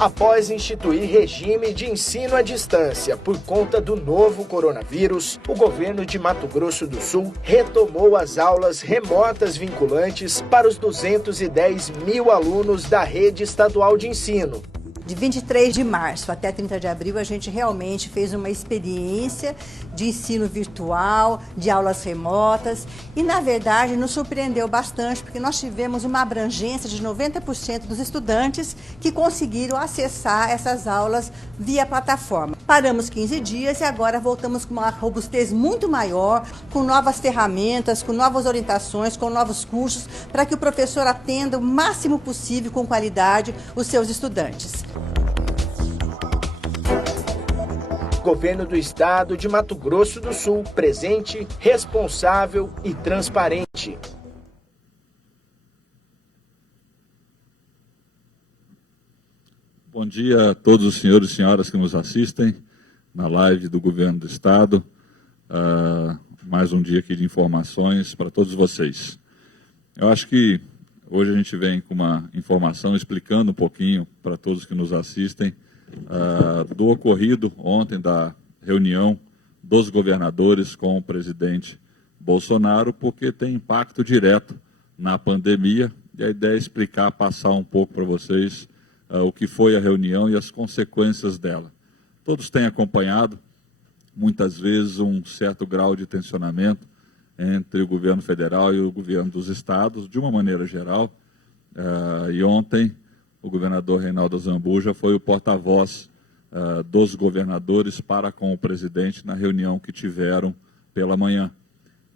Após instituir regime de ensino à distância por conta do novo coronavírus, o governo de Mato Grosso do Sul retomou as aulas remotas vinculantes para os 210 mil alunos da rede estadual de ensino. De 23 de março até 30 de abril, a gente realmente fez uma experiência de ensino virtual, de aulas remotas e, na verdade, nos surpreendeu bastante porque nós tivemos uma abrangência de 90% dos estudantes que conseguiram acessar essas aulas via plataforma. Paramos 15 dias e agora voltamos com uma robustez muito maior, com novas ferramentas, com novas orientações, com novos cursos, para que o professor atenda o máximo possível, com qualidade, os seus estudantes. Governo do Estado de Mato Grosso do Sul, presente, responsável e transparente. Bom dia a todos os senhores e senhoras que nos assistem na live do Governo do Estado. Mais um dia aqui de informações para todos vocês. Eu acho que hoje a gente vem com uma informação explicando um pouquinho para todos que nos assistem do ocorrido ontem da reunião dos governadores com o presidente Bolsonaro, porque tem impacto direto na pandemia, e a ideia é explicar, passar um pouco para vocês o que foi a reunião e as consequências dela. Todos têm acompanhado, muitas vezes, um certo grau de tensionamento entre o governo federal e o governo dos estados, de uma maneira geral, e ontem o governador Reinaldo Azambuja foi o porta-voz dos governadores para com o presidente na reunião que tiveram pela manhã.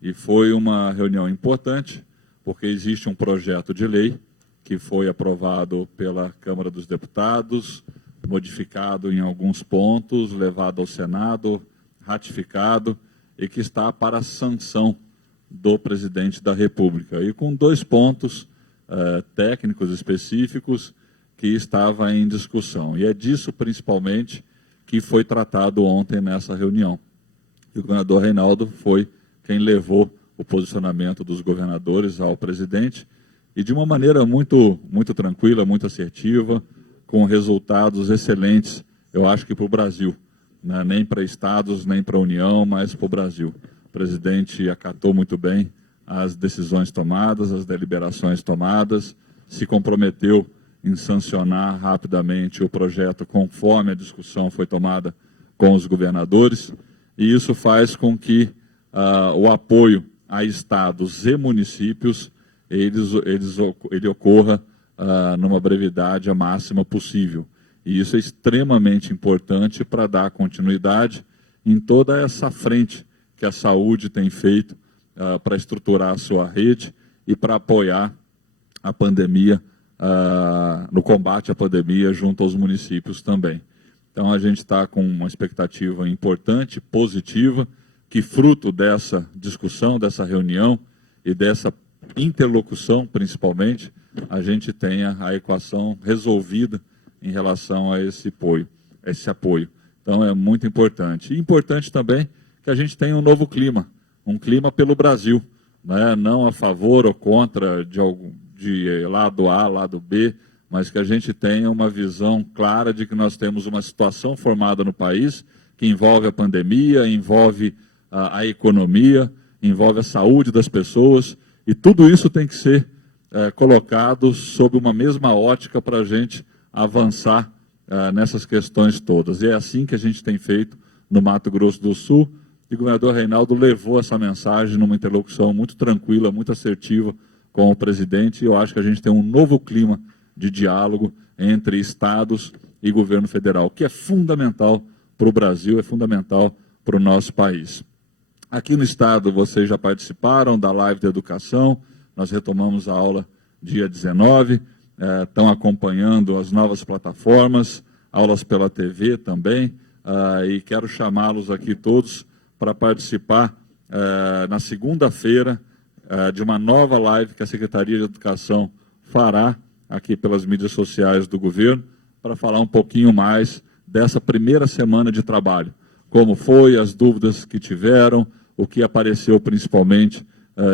E foi uma reunião importante, porque existe um projeto de lei que foi aprovado pela Câmara dos Deputados, modificado em alguns pontos, levado ao Senado, ratificado, e que está para a sanção do presidente da República. E com 2 pontos técnicos específicos que estava em discussão. E é disso, principalmente, que foi tratado ontem nessa reunião. E o governador Reinaldo foi quem levou o posicionamento dos governadores ao presidente, e de uma maneira muito tranquila, muito assertiva, com resultados excelentes, eu acho que para o Brasil, né? Nem para estados, nem para a União, mas para o Brasil. O presidente acatou muito bem as decisões tomadas, as deliberações tomadas, se comprometeu em sancionar rapidamente o projeto conforme a discussão foi tomada com os governadores, e isso faz com que o apoio a estados e municípios ele ocorra numa brevidade a máxima possível. E isso é extremamente importante para dar continuidade em toda essa frente que a saúde tem feito para estruturar a sua rede e para apoiar a pandemia, no combate à pandemia junto aos municípios também. Então a gente está com uma expectativa importante, positiva, que fruto dessa discussão, dessa reunião e dessa interlocução, principalmente, a gente tenha a equação resolvida em relação a esse apoio. Então é muito importante. E importante também que a gente tenha um novo clima, um clima pelo Brasil, né? Não a favor ou contra de lado A, lado B, mas que a gente tenha uma visão clara de que nós temos uma situação formada no país que envolve a pandemia, envolve a economia, envolve a saúde das pessoas, e tudo isso tem que ser colocado sob uma mesma ótica para a gente avançar nessas questões todas. E é assim que a gente tem feito no Mato Grosso do Sul, e o governador Reinaldo levou essa mensagem numa interlocução muito tranquila, muito assertiva com o presidente, e eu acho que a gente tem um novo clima de diálogo entre estados e governo federal, que é fundamental para o Brasil, é fundamental para o nosso país. Aqui no estado, vocês já participaram da live de educação, nós retomamos a aula dia 19, estão acompanhando as novas plataformas, aulas pela TV também, e quero chamá-los aqui todos para participar na segunda-feira de uma nova live que a Secretaria de Educação fará aqui pelas mídias sociais do governo, para falar um pouquinho mais dessa primeira semana de trabalho. Como foi, as dúvidas que tiveram, o que apareceu principalmente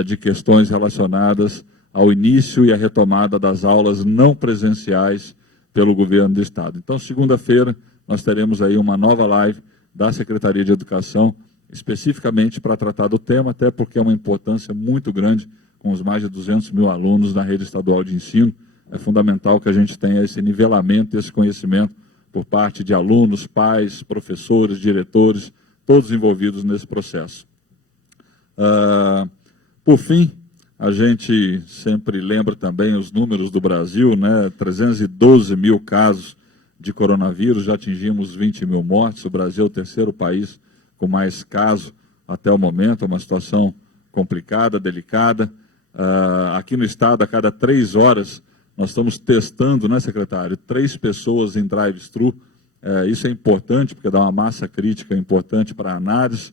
de questões relacionadas ao início e à retomada das aulas não presenciais pelo governo do Estado. Então, segunda-feira, nós teremos aí uma nova live da Secretaria de Educação, especificamente para tratar do tema, até porque é uma importância muito grande com os mais de 200 mil alunos na rede estadual de ensino. É fundamental que a gente tenha esse nivelamento, esse conhecimento por parte de alunos, pais, professores, diretores, todos envolvidos nesse processo. Por fim, a gente sempre lembra também os números do Brasil, né? 312 mil casos de coronavírus, já atingimos 20 mil mortes. O Brasil é o terceiro país com mais casos até o momento, é uma situação complicada, delicada. Aqui no estado, a cada 3 horas, nós estamos testando, né, secretário, 3 pessoas em drive-thru. Isso é importante, porque dá uma massa crítica importante para a análise.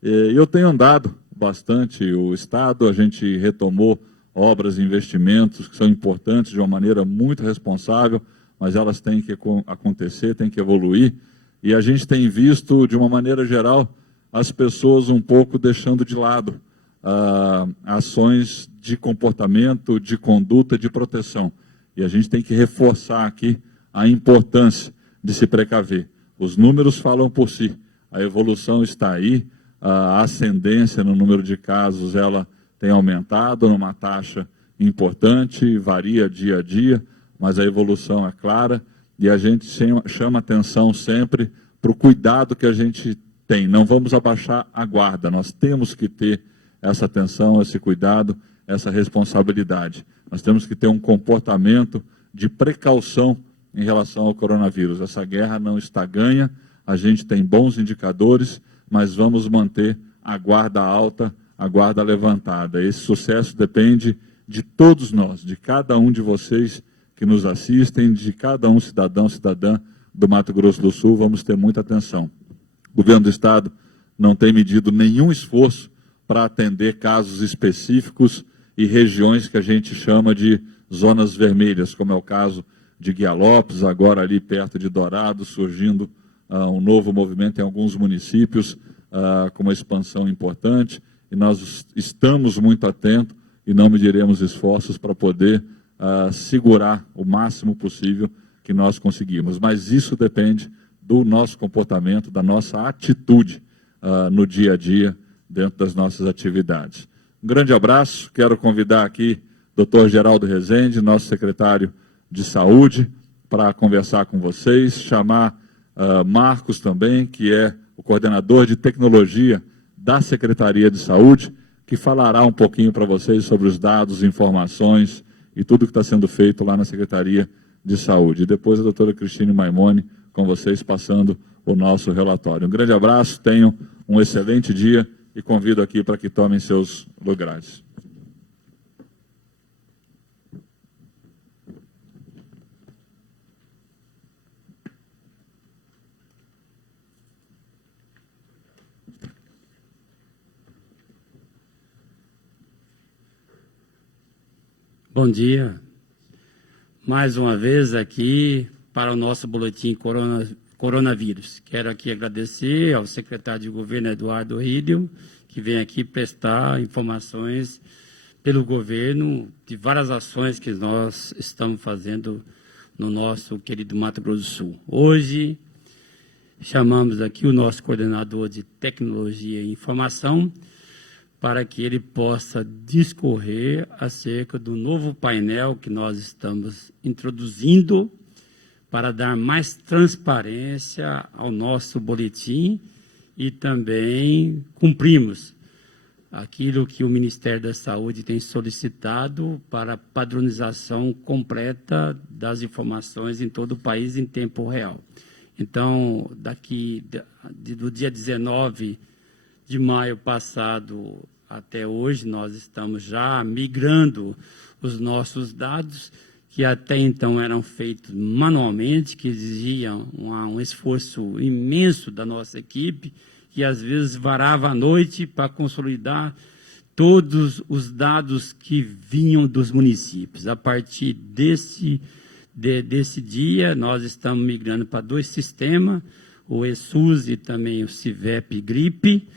E eu tenho andado bastante o estado, a gente retomou obras e investimentos que são importantes de uma maneira muito responsável, mas elas têm que acontecer, têm que evoluir. E a gente tem visto, de uma maneira geral, as pessoas um pouco deixando de lado ações de comportamento, de conduta, de proteção. E a gente tem que reforçar aqui a importância de se precaver. Os números falam por si, a evolução está aí, a ascendência no número de casos ela tem aumentado numa taxa importante, varia dia a dia, mas a evolução é clara e a gente chama atenção sempre para o cuidado que a gente tem. Não vamos abaixar a guarda, nós temos que ter essa atenção, esse cuidado, essa responsabilidade. Nós temos que ter um comportamento de precaução em relação ao coronavírus. Essa guerra não está ganha, a gente tem bons indicadores, mas vamos manter a guarda alta, a guarda levantada. Esse sucesso depende de todos nós, de cada um de vocês que nos assistem, de cada um cidadão, cidadã do Mato Grosso do Sul. Vamos ter muita atenção. O governo do Estado não tem medido nenhum esforço para atender casos específicos e regiões que a gente chama de zonas vermelhas, como é o caso de Guia Lopes, agora ali perto de Dourados, surgindo um novo movimento em alguns municípios, com uma expansão importante, e nós estamos muito atentos e não mediremos esforços para poder segurar o máximo possível que nós conseguimos. Mas isso depende do nosso comportamento, da nossa atitude no dia a dia, dentro das nossas atividades. Um grande abraço, quero convidar aqui o Dr. Geraldo Rezende, nosso secretário de Saúde, para conversar com vocês, chamar Marcos também, que é o coordenador de tecnologia da Secretaria de Saúde, que falará um pouquinho para vocês sobre os dados, informações e tudo que está sendo feito lá na Secretaria de Saúde. E depois a doutora Cristine Maimone com vocês passando o nosso relatório. Um grande abraço, tenham um excelente dia e convido aqui para que tomem seus lugares. Bom dia. Mais uma vez aqui para o nosso boletim coronavírus. Quero aqui agradecer ao secretário de Governo, Eduardo Rídio, que vem aqui prestar informações pelo governo de várias ações que nós estamos fazendo no nosso querido Mato Grosso do Sul. Hoje, chamamos aqui o nosso coordenador de Tecnologia e Informação para que ele possa discorrer acerca do novo painel que nós estamos introduzindo para dar mais transparência ao nosso boletim e também cumprimos aquilo que o Ministério da Saúde tem solicitado para a padronização completa das informações em todo o país em tempo real. Então, do dia 19 de maio passado até hoje, nós estamos já migrando os nossos dados, que até então eram feitos manualmente, que exigiam um esforço imenso da nossa equipe, que às vezes varava a noite para consolidar todos os dados que vinham dos municípios. A partir desse dia, nós estamos migrando para 2 sistemas, o ESUS e também o CIVEP Gripe,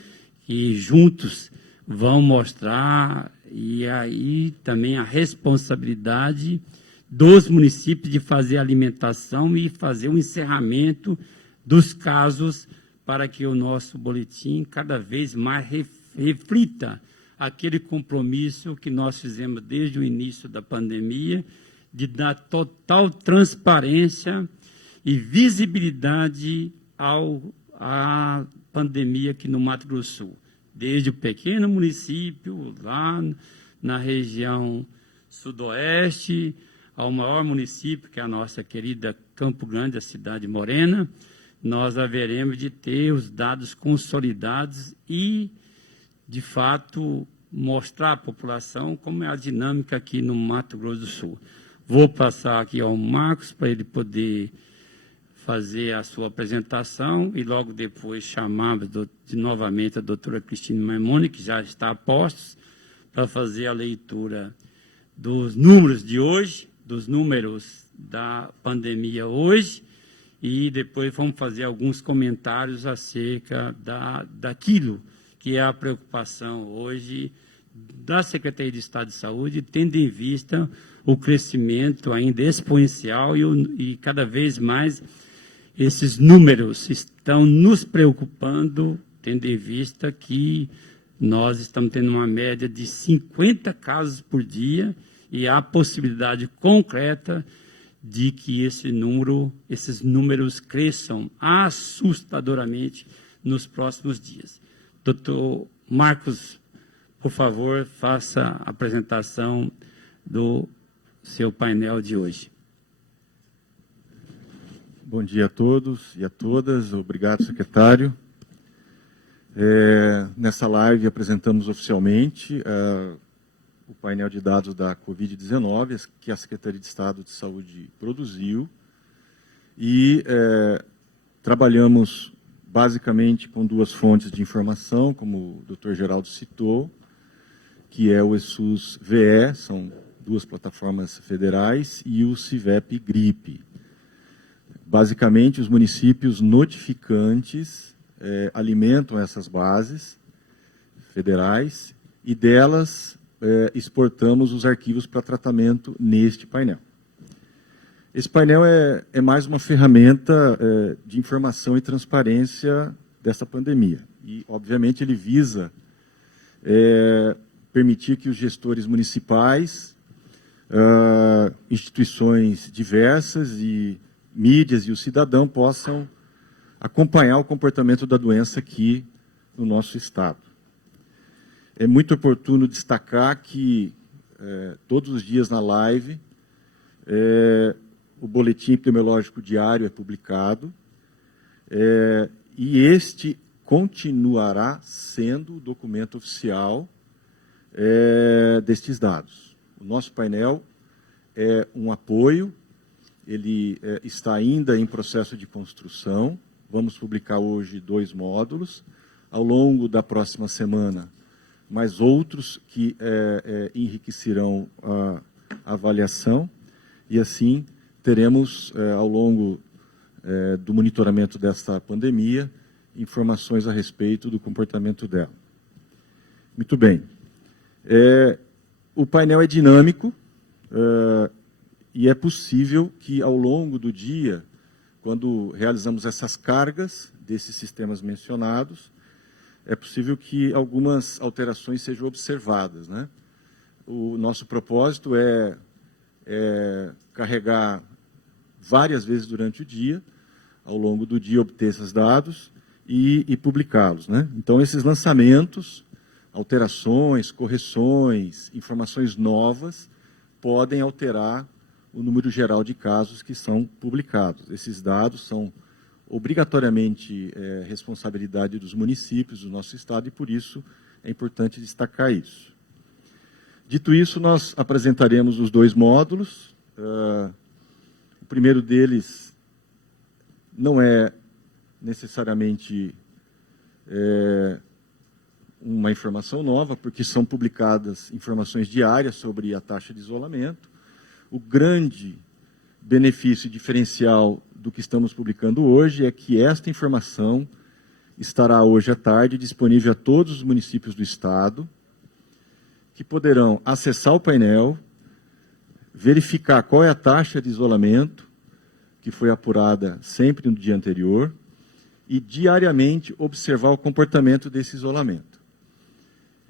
que juntos vão mostrar, e aí também a responsabilidade dos municípios de fazer alimentação e fazer o encerramento dos casos para que o nosso boletim cada vez mais reflita aquele compromisso que nós fizemos desde o início da pandemia de dar total transparência e visibilidade à pandemia aqui no Mato Grosso do Sul, desde o pequeno município, lá na região sudoeste, ao maior município, que é a nossa querida Campo Grande, a cidade morena. Nós haveremos de ter os dados consolidados e, de fato, mostrar à população como é a dinâmica aqui no Mato Grosso do Sul. Vou passar aqui ao Marcos para ele poder fazer a sua apresentação e logo depois chamamos novamente a doutora Cristina Maimone, que já está a postos, para fazer a leitura dos números de hoje, dos números da pandemia hoje, e depois vamos fazer alguns comentários acerca daquilo que é a preocupação hoje da Secretaria de Estado de Saúde, tendo em vista o crescimento ainda exponencial e cada vez mais esses números estão nos preocupando, tendo em vista que nós estamos tendo uma média de 50 casos por dia e há a possibilidade concreta de que esses números cresçam assustadoramente nos próximos dias. Doutor Marcos, por favor, faça a apresentação do seu painel de hoje. Bom dia a todos e a todas. Obrigado, secretário. Nessa live apresentamos oficialmente o painel de dados da Covid-19 que a Secretaria de Estado de Saúde produziu e trabalhamos basicamente com duas fontes de informação, como o Dr. Geraldo citou, que é o ESUS-VE, são duas plataformas federais, e o CIVEP-GRIPE. Basicamente, os municípios notificantes alimentam essas bases federais e delas exportamos os arquivos para tratamento neste painel. Esse painel é mais uma ferramenta de informação e transparência dessa pandemia. E, obviamente, ele visa permitir que os gestores municipais, instituições diversas e mídias e o cidadão possam acompanhar o comportamento da doença aqui no nosso estado. É muito oportuno destacar que todos os dias na live o boletim epidemiológico diário é publicado e este continuará sendo o documento oficial destes dados. O nosso painel é um apoio, ele está ainda em processo de construção. Vamos publicar hoje 2 módulos. Ao longo da próxima semana, mais outros que enriquecerão a avaliação. E assim teremos, ao longo do monitoramento desta pandemia, informações a respeito do comportamento dela. Muito bem. O painel é dinâmico e é possível que, ao longo do dia, quando realizamos essas cargas desses sistemas mencionados, é possível que algumas alterações sejam observadas, né? O nosso propósito é carregar várias vezes durante o dia, ao longo do dia obter esses dados e publicá-los, né? Então, esses lançamentos, alterações, correções, informações novas, podem alterar o número geral de casos que são publicados. Esses dados são obrigatoriamente responsabilidade dos municípios do nosso estado e, por isso, é importante destacar isso. Dito isso, nós apresentaremos os 2 módulos. O primeiro deles não é necessariamente uma informação nova, porque são publicadas informações diárias sobre a taxa de isolamento. O grande benefício diferencial do que estamos publicando hoje é que esta informação estará hoje à tarde disponível a todos os municípios do estado, que poderão acessar o painel, verificar qual é a taxa de isolamento que foi apurada sempre no dia anterior e diariamente observar o comportamento desse isolamento.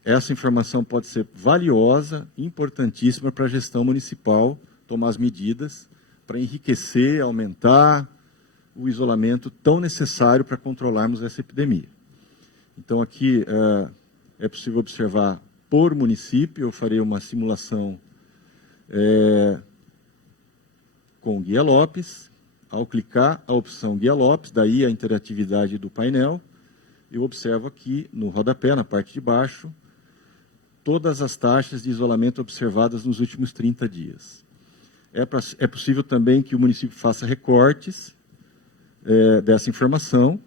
Essa informação pode ser valiosa, importantíssima para a gestão municipal tomar as medidas para enriquecer, aumentar o isolamento tão necessário para controlarmos essa epidemia. Então, aqui é possível observar por município. Eu farei uma simulação com Guia Lopes. Ao clicar a opção Guia Lopes, daí a interatividade do painel, eu observo aqui no rodapé, na parte de baixo, todas as taxas de isolamento observadas nos últimos 30 dias. É possível também que o município faça recortes dessa informação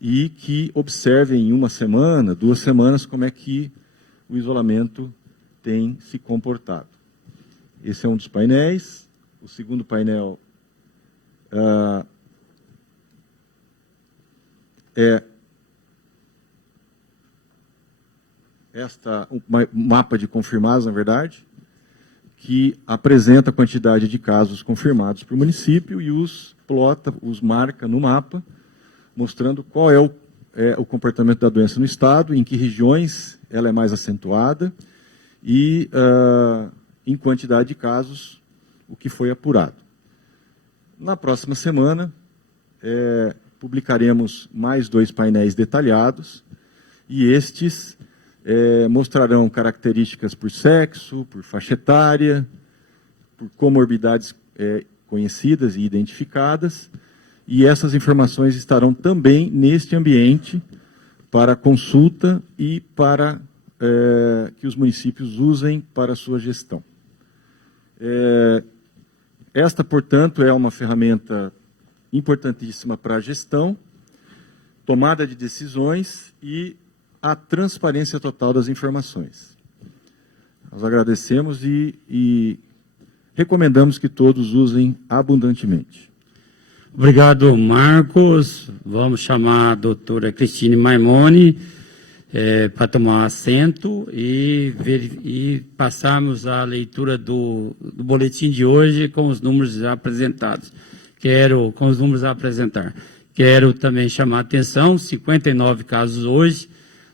e que observe em 1 semana, 2 semanas, como é que o isolamento tem se comportado. Esse é um dos painéis. O segundo painel um mapa de confirmados, na verdade, que apresenta a quantidade de casos confirmados para o município e os marca no mapa, mostrando qual é o comportamento da doença no estado, em que regiões ela é mais acentuada e, em quantidade de casos, o que foi apurado. Na próxima semana, publicaremos mais 2 painéis detalhados e estes mostrarão características por sexo, por faixa etária, por comorbidades conhecidas e identificadas, e essas informações estarão também neste ambiente para consulta e para que os municípios usem para a sua gestão. Esta, portanto, é uma ferramenta importantíssima para a gestão, tomada de decisões e a transparência total das informações. Nós agradecemos e recomendamos que todos usem abundantemente. Obrigado, Marcos. Vamos chamar a doutora Cristine Maimone para tomar assento e passarmos a leitura do boletim de hoje com os números já apresentados. Quero também chamar a atenção, 59 casos hoje,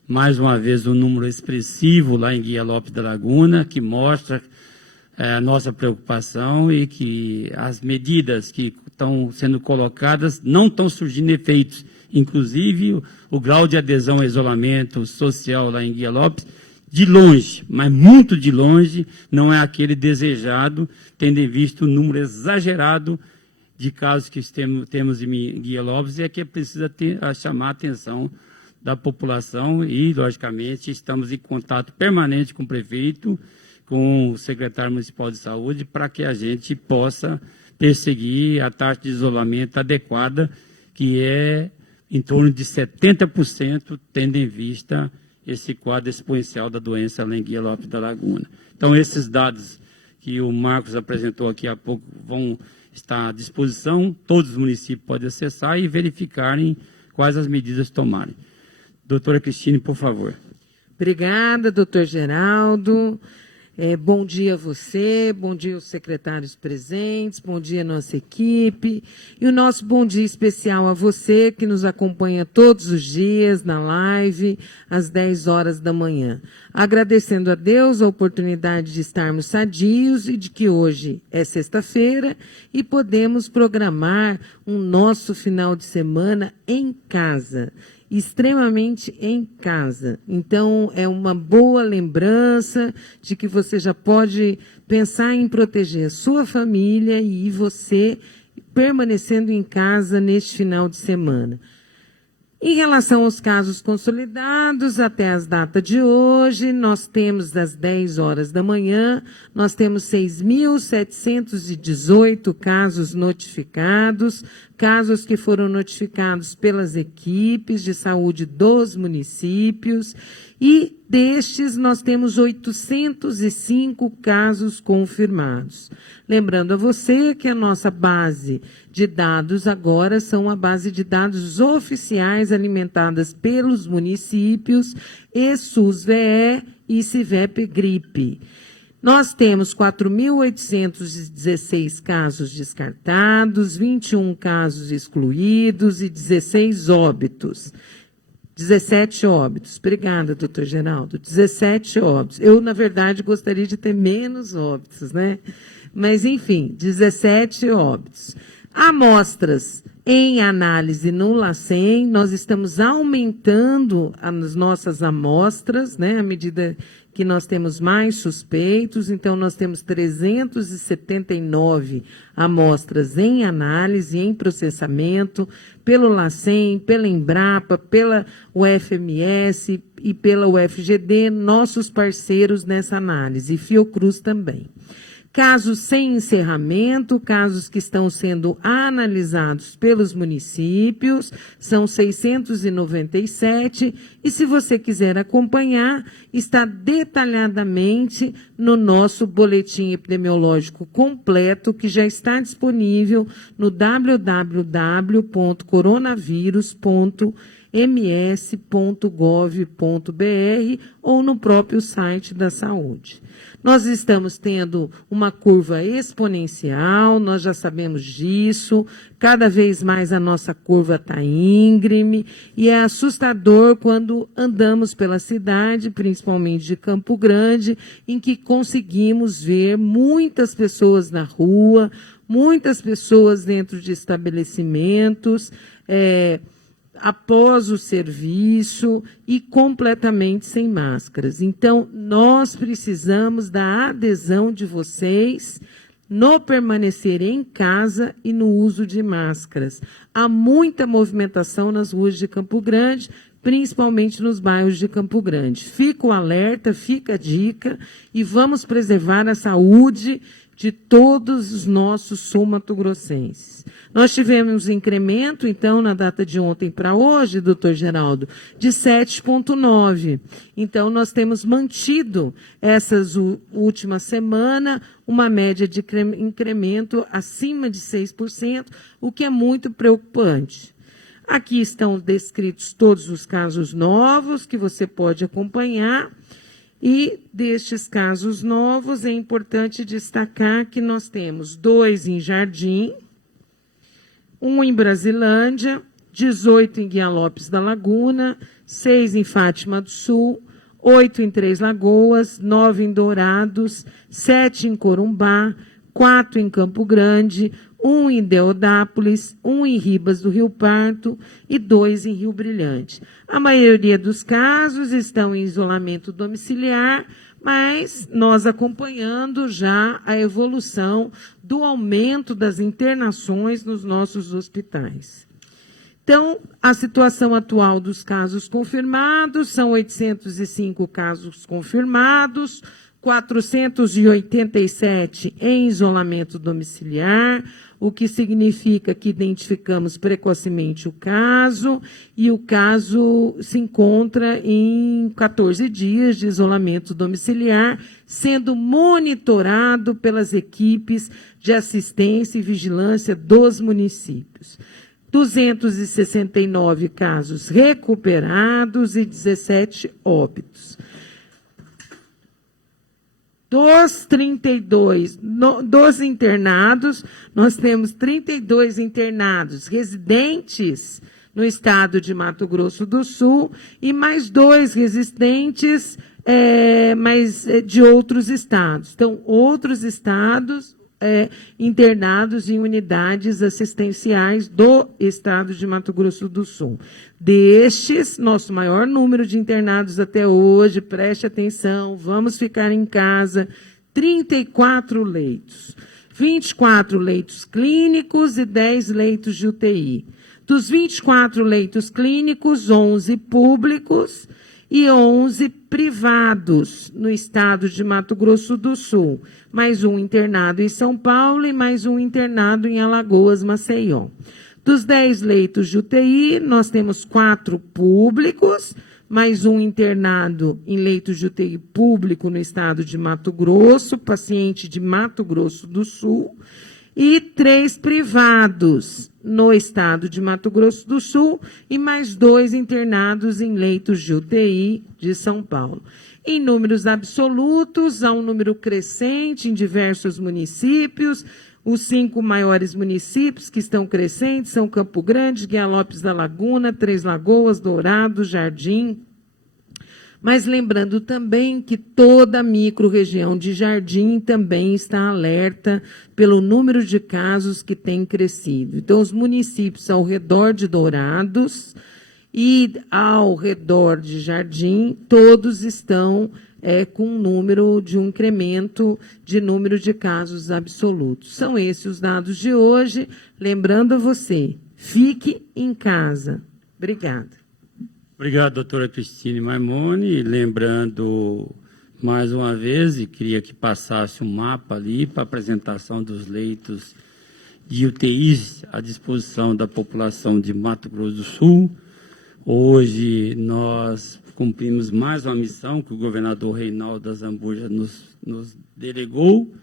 mais uma vez um número expressivo lá em Guia Lopes da Laguna, que mostra a nossa preocupação e que as medidas que estão sendo colocadas não estão surgindo efeitos. Inclusive, o grau de adesão ao isolamento social lá em Guia Lopes, de longe, mas muito de longe, não é aquele desejado, tendo em vista o número exagerado de casos que temos em Guia Lopes, e é que precisa chamar a atenção da população e, logicamente, estamos em contato permanente com o prefeito, com o secretário municipal de saúde, para que a gente possa perseguir a taxa de isolamento adequada, que é em torno de 70%, tendo em vista esse quadro exponencial da doença lá em Guia Lopes da Laguna. Então, esses dados que o Marcos apresentou aqui há pouco vão estar à disposição, todos os municípios podem acessar e verificarem quais as medidas tomarem. Doutora Cristine, por favor. Obrigada, doutor Geraldo. Bom dia a você, bom dia aos secretários presentes, bom dia à nossa equipe. E o nosso bom dia especial a você que nos acompanha todos os dias na live, às 10 horas da manhã. Agradecendo a Deus a oportunidade de estarmos sadios e de que hoje é sexta-feira e podemos programar um nosso final de semana em casa. Extremamente em casa. Então, é uma boa lembrança de que você já pode pensar em proteger a sua família e você permanecendo em casa neste final de semana. Em relação aos casos consolidados, até as datas de hoje, nós temos às 10 horas da manhã, nós temos 6.718 casos notificados, casos que foram notificados pelas equipes de saúde dos municípios, e destes nós temos 805 casos confirmados. Lembrando a você que a nossa base de dados agora são a base de dados oficiais alimentadas pelos municípios e SUS-VE e CIVEP-GRIPE. Nós temos 4.816 casos descartados, 21 casos excluídos e 16 óbitos. 17 óbitos. Obrigada, doutor Geraldo. 17 óbitos. Eu, na verdade, gostaria de ter menos óbitos, né? Mas, enfim, 17 óbitos. Amostras em análise no LACEN, nós estamos aumentando as nossas amostras, né, à medida que nós temos mais suspeitos. Então, nós temos 379 amostras em análise, em processamento, pelo LACEN, pela Embrapa, pela UFMS e pela UFGD, nossos parceiros nessa análise, e Fiocruz também. Casos sem encerramento, casos que estão sendo analisados pelos municípios, são 697, e se você quiser acompanhar, está detalhadamente no nosso boletim epidemiológico completo, que já está disponível no www.coronavirus.ms.gov.br ou no próprio site da saúde. Nós estamos tendo uma curva exponencial, nós já sabemos disso, cada vez mais a nossa curva está íngreme, e é assustador quando andamos pela cidade, principalmente de Campo Grande, em que conseguimos ver muitas pessoas na rua, muitas pessoas dentro de estabelecimentos, após o serviço e completamente sem máscaras. Então, nós precisamos da adesão de vocês no permanecer em casa e no uso de máscaras. Há muita movimentação nas ruas de Campo Grande, principalmente nos bairros de Campo Grande. Fica o alerta, fica a dica, e vamos preservar a saúde de todos os nossos sul-mato-grossenses. Nós tivemos incremento, então, na data de ontem para hoje, doutor Geraldo, de 7,9. Então, nós temos mantido essas últimas semanas uma média de incremento acima de 6%, o que é muito preocupante. Aqui estão descritos todos os casos novos que você pode acompanhar. E destes casos novos, é importante destacar que nós temos 2 em Jardim, 1 em Brasilândia, 18 em Guiá Lopes da Laguna, 6 em Fátima do Sul, 8 em Três Lagoas, 9 em Dourados, 7 em Corumbá, 4 em Campo Grande, 1 em Deodápolis, 1 em Ribas do Rio Pardo e 2 em Rio Brilhante. A maioria dos casos estão em isolamento domiciliar, mas nós acompanhando já a evolução do aumento das internações nos nossos hospitais. Então, a situação atual dos casos confirmados, são 805 casos confirmados, 487 em isolamento domiciliar, o que significa que identificamos precocemente o caso, e o caso se encontra em 14 dias de isolamento domiciliar, sendo monitorado pelas equipes de assistência e vigilância dos municípios. 269 casos recuperados e 17 óbitos. Dos internados, nós temos 32 internados residentes no estado de Mato Grosso do Sul e mais 2 residentes de outros estados. Então, outros estados internados em unidades assistenciais do estado de Mato Grosso do Sul. Destes, nosso maior número de internados até hoje, preste atenção, vamos ficar em casa, 34 leitos. 24 leitos clínicos e 10 leitos de UTI. Dos 24 leitos clínicos, 11 públicos e 11 privados no estado de Mato Grosso do Sul. Mais um internado em São Paulo e mais um internado em Alagoas, Maceió. Dos 10 leitos de UTI, nós temos 4 públicos, mais um internado em leitos de UTI público no estado de Mato Grosso, paciente de Mato Grosso do Sul, e 3 privados no estado de Mato Grosso do Sul e mais 2 internados em leitos de UTI de São Paulo. Em números absolutos, há um número crescente em diversos municípios. Os 5 maiores municípios que estão crescentes são Campo Grande, Guiá Lopes da Laguna, Três Lagoas, Dourados, Jardim. Mas lembrando também que toda a microrregião de Jardim também está alerta pelo número de casos que tem crescido. Então, os municípios ao redor de Dourados e ao redor de Jardim, todos estão com um incremento de número de casos absolutos. São esses os dados de hoje. Lembrando a você, fique em casa. Obrigada. Obrigado, doutora Cristine Maimone. Lembrando mais uma vez, e queria que passasse um mapa ali para a apresentação dos leitos de UTIs à disposição da população de Mato Grosso do Sul. Hoje nós cumprimos mais uma missão que o governador Reinaldo Azambuja nos delegou.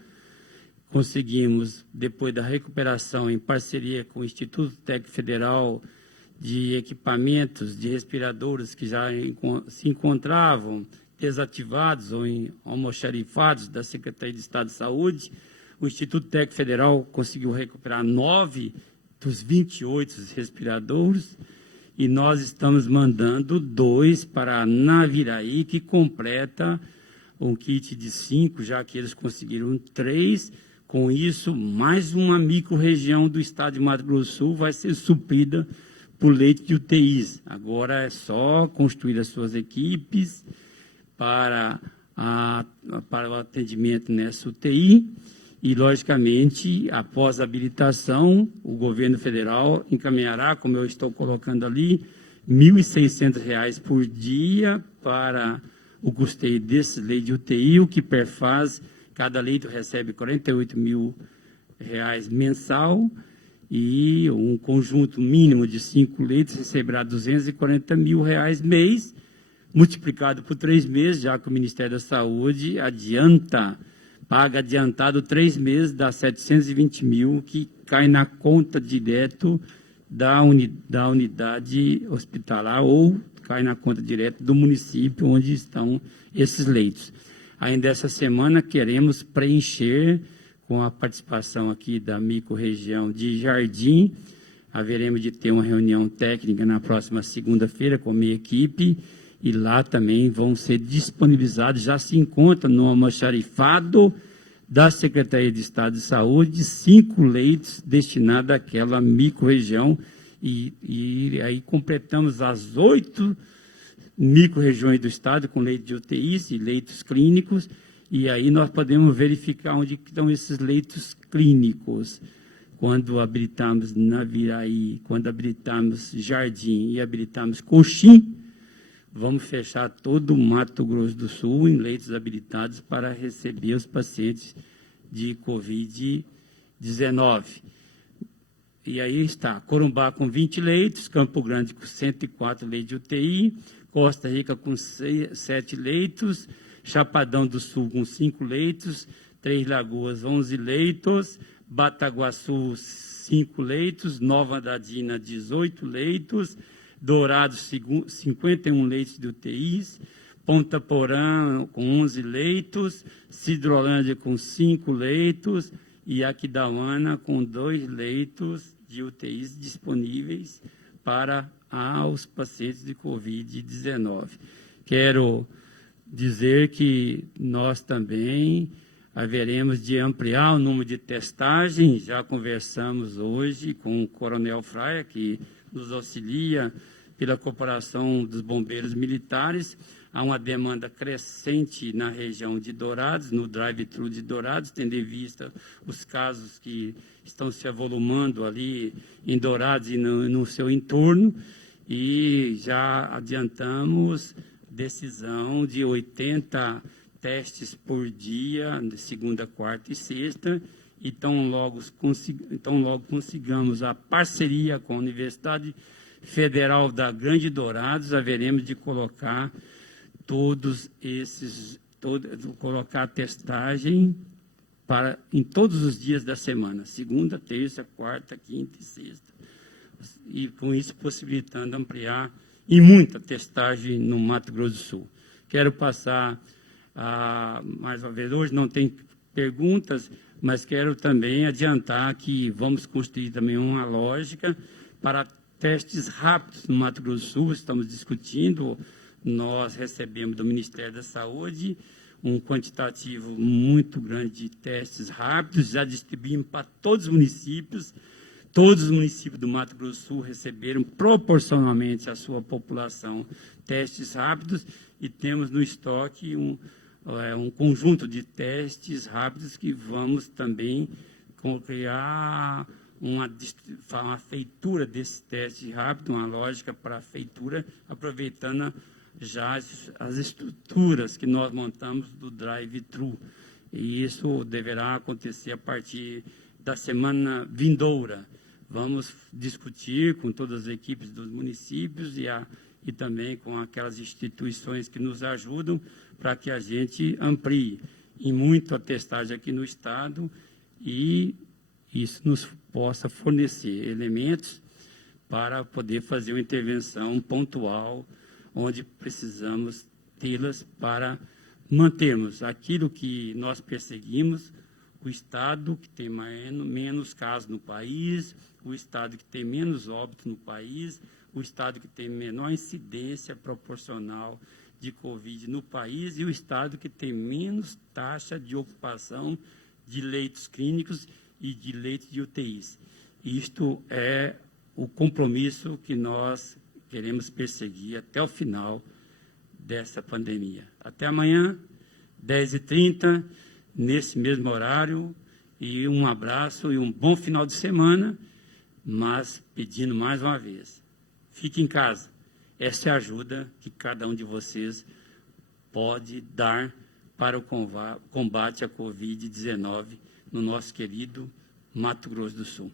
Conseguimos, depois da recuperação, em parceria com o Instituto Técnico Federal de Equipamentos de Respiradores que já se encontravam desativados ou almoxarifados da Secretaria de Estado de Saúde, o Instituto Técnico Federal conseguiu recuperar 9 dos 28 respiradores, e nós estamos mandando 2 para Naviraí, que completa um kit de 5, já que eles conseguiram 3. Com isso, mais uma micro-região do estado de Mato Grosso do Sul vai ser suprida por leite de UTIs. Agora é só construir as suas equipes para o atendimento nessa UTI. E, logicamente, após a habilitação, o governo federal encaminhará, como eu estou colocando ali, R$ 1.600 por dia para o custeio desse leite de UTI, o que perfaz, cada leito recebe R$ 48 mil mensal, e um conjunto mínimo de 5 leitos receberá R$ 240 mil mês, multiplicado por 3 meses, já que o Ministério da Saúde paga adiantado 3 meses, dá 720 mil, que cai na conta direto da unidade hospitalar ou cai na conta direta do município onde estão esses leitos. Ainda essa semana queremos preencher com a participação aqui da microrregião de Jardim. Haveremos de ter uma reunião técnica na próxima segunda-feira com a minha equipe, e lá também vão ser disponibilizados, já se encontra no almoxarifado da Secretaria de Estado de Saúde, 5 leitos destinados àquela microrregião, e aí completamos as 8 microrregiões do estado com leitos de UTIs e leitos clínicos, e aí nós podemos verificar onde estão esses leitos clínicos. Quando habilitamos Naviraí, quando habilitamos Jardim e habilitamos Coxim, vamos fechar todo o Mato Grosso do Sul em leitos habilitados para receber os pacientes de Covid-19. E aí está, Corumbá com 20 leitos, Campo Grande com 104 leitos de UTI, Costa Rica com 7 leitos, Chapadão do Sul com 5 leitos, Três Lagoas 11 leitos, Bataguaçu 5 leitos, Nova Andradina 18 leitos, Dourados 51 leitos de UTIs, Ponta Porã com 11 leitos, Sidrolândia com 5 leitos e Aquidauana com 2 leitos de UTIs disponíveis para os pacientes de Covid-19. Quero dizer que nós também haveremos de ampliar o número de testagens. Já conversamos hoje com o Coronel Fraia, que nos auxilia pela cooperação dos bombeiros militares. Há uma demanda crescente na região de Dourados, no drive-thru de Dourados, tendo em vista os casos que estão se avolumando ali em Dourados e no seu entorno, e já adiantamos decisão de 80 testes por dia, de segunda, quarta e sexta, e tão logo consigamos a parceria com a Universidade Federal da Grande Dourados, haveremos de colocar colocar a testagem em todos os dias da semana, segunda, terça, quarta, quinta e sexta. E com isso possibilitando ampliar e muita testagem no Mato Grosso do Sul. Quero passar, mais uma vez, hoje não tem perguntas, mas quero também adiantar que vamos construir também uma lógica para testes rápidos no Mato Grosso do Sul. Estamos discutindo, nós recebemos do Ministério da Saúde um quantitativo muito grande de testes rápidos, já distribuímos para todos os municípios. Todos os municípios do Mato Grosso do Sul receberam proporcionalmente à sua população testes rápidos e temos no estoque um conjunto de testes rápidos que vamos também criar uma feitura desse teste rápido, uma lógica para a feitura, aproveitando já as estruturas que nós montamos do drive-thru. E isso deverá acontecer a partir da semana vindoura. Vamos discutir com todas as equipes dos municípios e também com aquelas instituições que nos ajudam para que a gente amplie em muito a testagem aqui no Estado e isso nos possa fornecer elementos para poder fazer uma intervenção pontual onde precisamos tê-las para mantermos aquilo que nós perseguimos, o Estado que tem menos casos no país, o Estado que tem menos óbitos no país, o Estado que tem menor incidência proporcional de Covid no país e o Estado que tem menos taxa de ocupação de leitos clínicos e de leitos de UTIs. Isto é o compromisso que nós queremos perseguir até o final dessa pandemia. Até amanhã, 10h30, nesse mesmo horário, e um abraço e um bom final de semana, mas pedindo mais uma vez, fique em casa. Essa é a ajuda que cada um de vocês pode dar para o combate à Covid-19 no nosso querido Mato Grosso do Sul.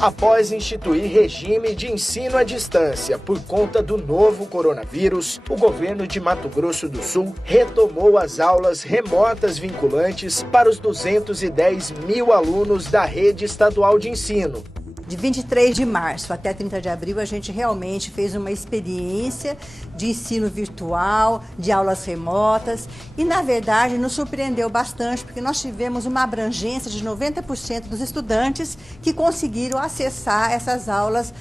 Após instituir regime de ensino à distância por conta do novo coronavírus, o governo de Mato Grosso do Sul retomou as aulas remotas vinculantes para os 210 mil alunos da rede estadual de ensino. De 23 de março até 30 de abril, a gente realmente fez uma experiência de ensino virtual, de aulas remotas e, na verdade, nos surpreendeu bastante porque nós tivemos uma abrangência de 90% dos estudantes que conseguiram acessar essas aulas